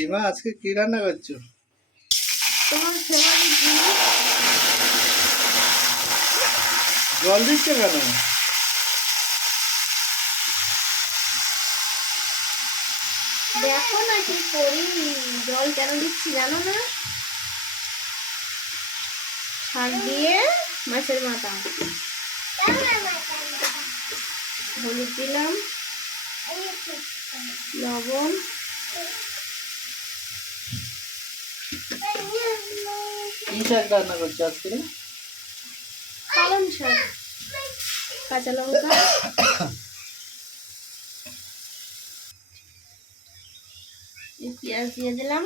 সীমা আজকে কি রান্না করছ? তোমার ফেভারিট জিনিস? জল দিচ্ছে কেন? দেখো না কি করি জল কেন দিচ্ছি জানো না? শাক দিয়ে মাছের মাথা। হলুদ দিলাম লবণ কি শাক রান্না করছ আজকে? পালং শাক। কাঁচা লঙ্কা। পেঁয়াজ দিয়ে দিলাম।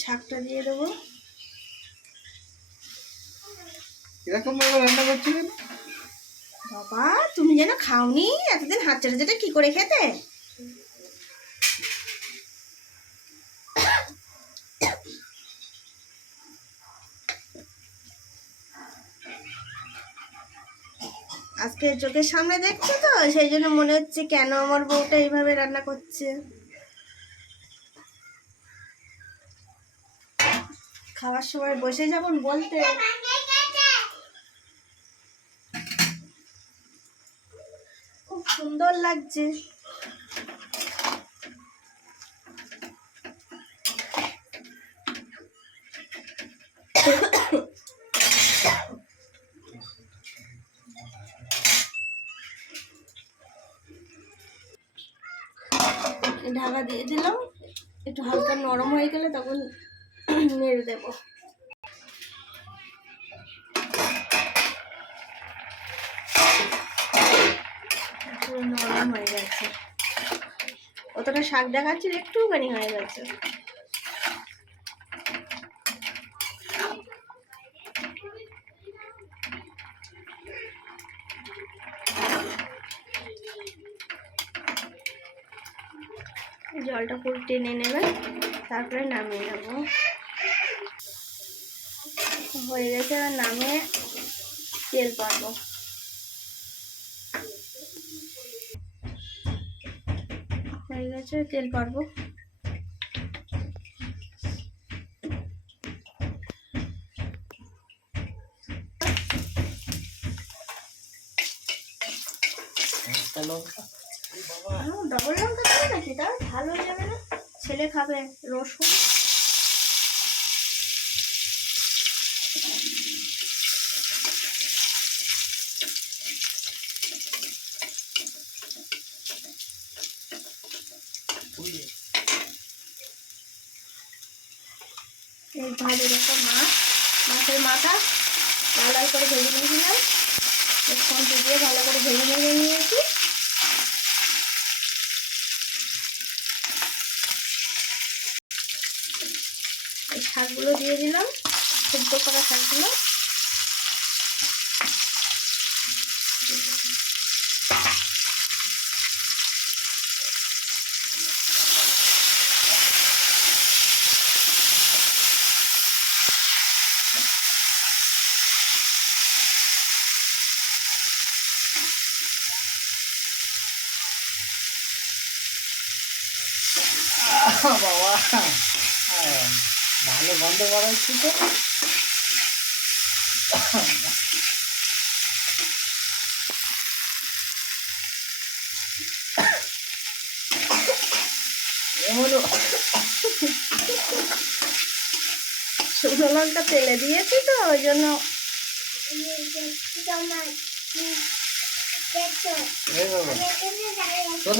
শাকটা দিয়ে দেবো। এরকম ভাবে রান্না করছ কেন? বাবা তুমি যেন খাওনি এতদিন হাত চেটে চেটে কি করে খেতে? আজকে চোখের সামনে দেখছ তো? সেই জন্য মনে হচ্ছে কেন আমার বউটা এইভাবে রান্না করছে। খাওয়ার সময় বসে যখন বলতে। খুব সুন্দর লাগছে। ঢাকা দিয়ে দিলাম। একটু হালকা নরম হয়ে গেলে তখন মেরে দেব। নরম হয়ে গেছে। অতটা শাক দেখাচ্ছে একটুখানি হয়ে গেছে। জলটা পুরো টেনে নেবে, তারপরে নামিয়ে নেব। হয়ে গেছে, এবার নামিয়ে তেল পাবো হয়ে গেছে, তেল একটা লঙ্কা? ডবল লঙ্কা দেবে নাকি? ভালো হয়ে যাবে না? ছেলে খাবে রসুন। ভালো একটা মাছ মাছের মাথা লাল লাল করে ভেজে নিয়েছিলাম। খন্তি দিয়ে ভালো করে ভেজে ভেজে নিয়েছি এই শাকগুলো দিয়ে দিলাম সেদ্ধ করা শাকগুলো। বাবা ভালো গন্ধ বাড়াচ্ছি তো। এমনও শুকনো লঙ্কা তেলে দিয়েছি তো ওই জন্য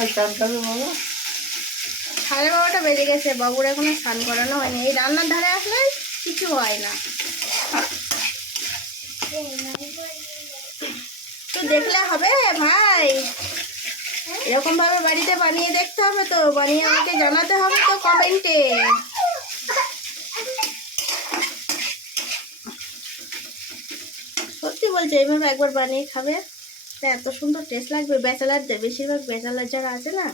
চান খাবে বাবা সাড়ে বারোটা বেজে গেছে, বাবুর এখনও স্নান করানো হয়নি। এই রান্নার ধারে আসলে কিছু হয় না। তো দেখলে হবে, ভাই। এরকম ভাবে বাড়িতে বানিয়ে দেখতে হবে তো, বানিয়ে আমাকে জানাতে হবে তো কমেন্টে। সত্যি বলছে, এইভাবে একবার বানিয়ে খাবে। এত সুন্দর টেস্ট লাগবে। বেচালার ব্যাচেলারদের, বেশিরভাগ ব্যাচেলার যারা আছে না